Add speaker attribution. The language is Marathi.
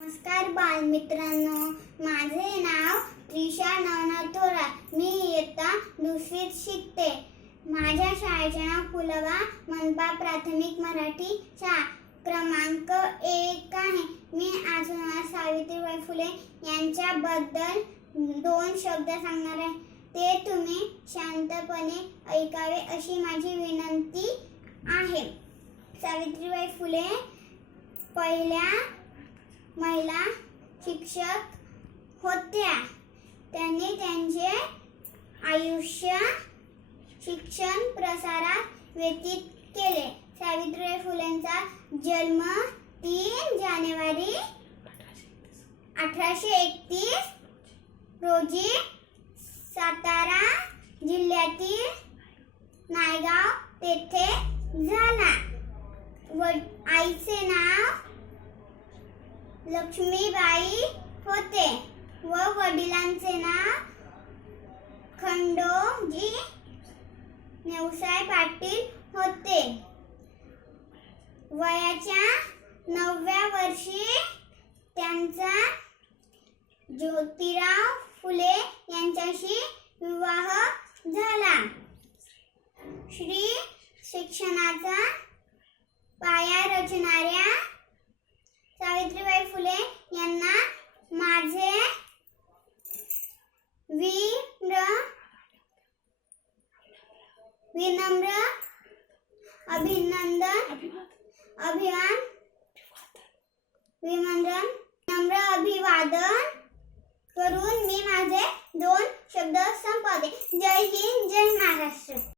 Speaker 1: नमस्कार बालमित्रांनो. माझे नाव त्रिशा नवनाथ थोरात मी इयत्ता दुसरीत शिकते. माझ्या शाळेचे नाव कुलवा मनपा प्राथमिक मराठी शाळा. क्रमांक एक आहे. मी आज सावित्रीबाई फुले यांच्याबद्दल दोन शब्द सांगणार आहे. ते तुम्ही शांतपणे ऐकावे अशी माझी विनंती आहे. सावित्रीबाई फुले पहिल्या महिला शिक्षक होत्या. त्यांनी त्यांचे आयुष्य शिक्षण प्रसारात व्यतीत केले. सावित्रीबाई फुलेंचा जन्म तीन जानेवारी अठराशे एकतीस रोजी सातारा जिल्ह्यातील नायगाव तेथे झाला. व आईचे नाव लक्ष्मीबाई होते. व वडिलांचे नाव खंडोजी नेवसाय पाटील होते. वयाच्या नवव्या वर्षी त्यांचा ज्योतिराव फुले यांच्याशी विवाह झाला. श्री शिक्षणाचा पाया रचणाऱ्या सावित्रीबाई फुले यांना माझे वीर विनम्र अभिनंदन अभिमान विनम्र नम्र अभिवादन करून मी माझे दोन